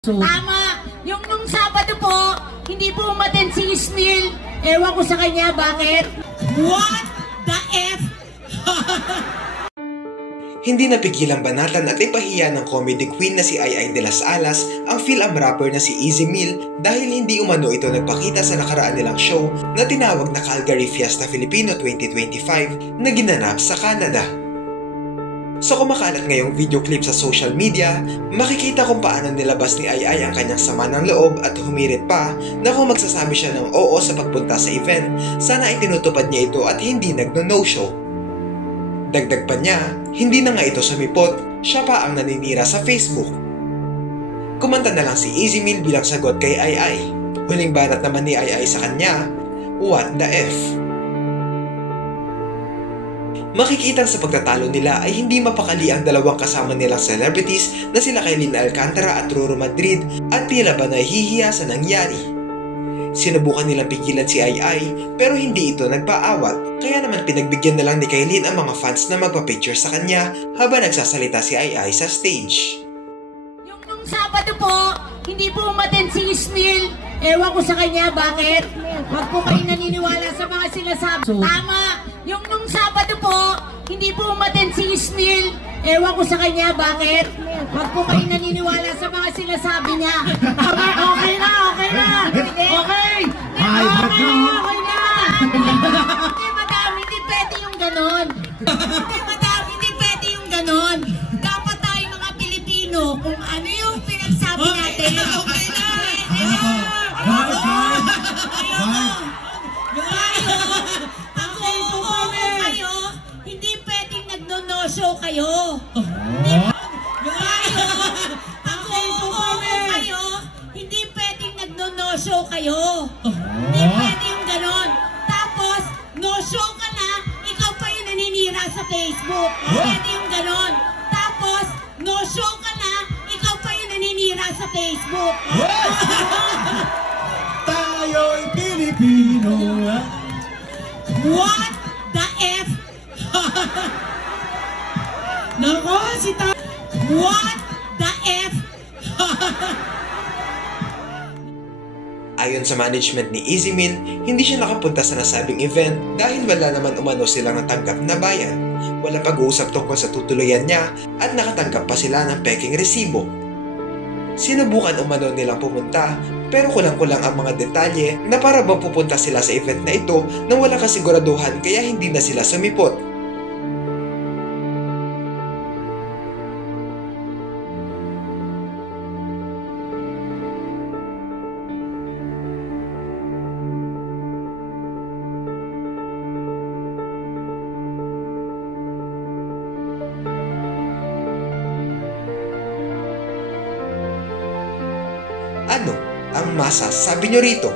Tama! Yung nung Sabado po, hindi po umaten si Ismael. Ewan ko sa kanya, bakit? What the F? Hindi napigilang banatan at ipahiya ng comedy queen na si Ai de las Alas ang Fil-Am rapper na si Easy Meal dahil hindi umano ito nagpakita sa nakaraan nilang show na tinawag na Calgary Fiesta Filipino 2025 na ginanap sa Canada. So kumakalat ngayong video clip sa social media, makikita kung paano nilabas ni Ai ang kanyang sama ng loob at humirit pa na kung magsasabi siya ng oo sa pagpunta sa event, sana ay tinutupad niya ito at hindi nagno-no-show. Dagdag pa niya, hindi na nga ito sumipot, siya pa ang naninira sa Facebook. Kumanta na lang si Easy Meal bilang sagot kay Ai. Huling banat naman ni Ai sa kanya, what the F? Makikitang sa pagtatalo nila ay hindi mapakali ang dalawang kasama nilang celebrities na sila Kailin Alcantara at Roro Madrid at tila ba nahihiya sa nangyari. Sinubukan nilang pigilan si Ai pero hindi ito nagpaawat, kaya naman pinagbigyan na lang ni Kailin ang mga fans na magpa-picture sa kanya habang nagsasalita si Ai sa stage. Yung nung Sabado po, hindi po umaten si Ismael. Ewan ko sa kanya, bakit? Huwag po kayo naniniwala sa mga sinasabi. Tama! Yung nung Sabado po, hindi po umaten si Ismael. Ewan ko sa kanya, bakit? Huwag po kayo naniniwala sa mga sinasabi niya. Okay na! Okay na! Okay! Okay na! Hindi madami, hindi pwede yung ganon. Hindi madami, hindi pwede yung ganon. Dapat tayo mga Pilipino, kung ano yung pinagsabi natin. Okay na! Hindi pwedeng nagno-no-show kayo. Hindi pwedeng nagno-no-show kayo. Hindi pwede yung ganon. Tapos, no-show ka na, ikaw pa yung naninira sa Facebook. Pwede yung ganon. Tapos, no-show ka na, ikaw pa yung naninira sa Facebook. Tayo'y Pilipino. What the F? Nako, si Ta... What the F? Ayon sa management ni Easy Meal, hindi siya nakapunta sa nasabing event dahil wala naman umano silang natanggap na bayan. Walang pag-uusap tungkol sa tutuluyan niya at nakatanggap pa sila ng peking resibo. Sinubukan umano nilang pumunta pero kulang-kulang ang mga detalye na para bang pupunta sila sa event na ito nang wala kasiguraduhan kaya hindi na sila sumipot. Ano ang masasabi nyo rito?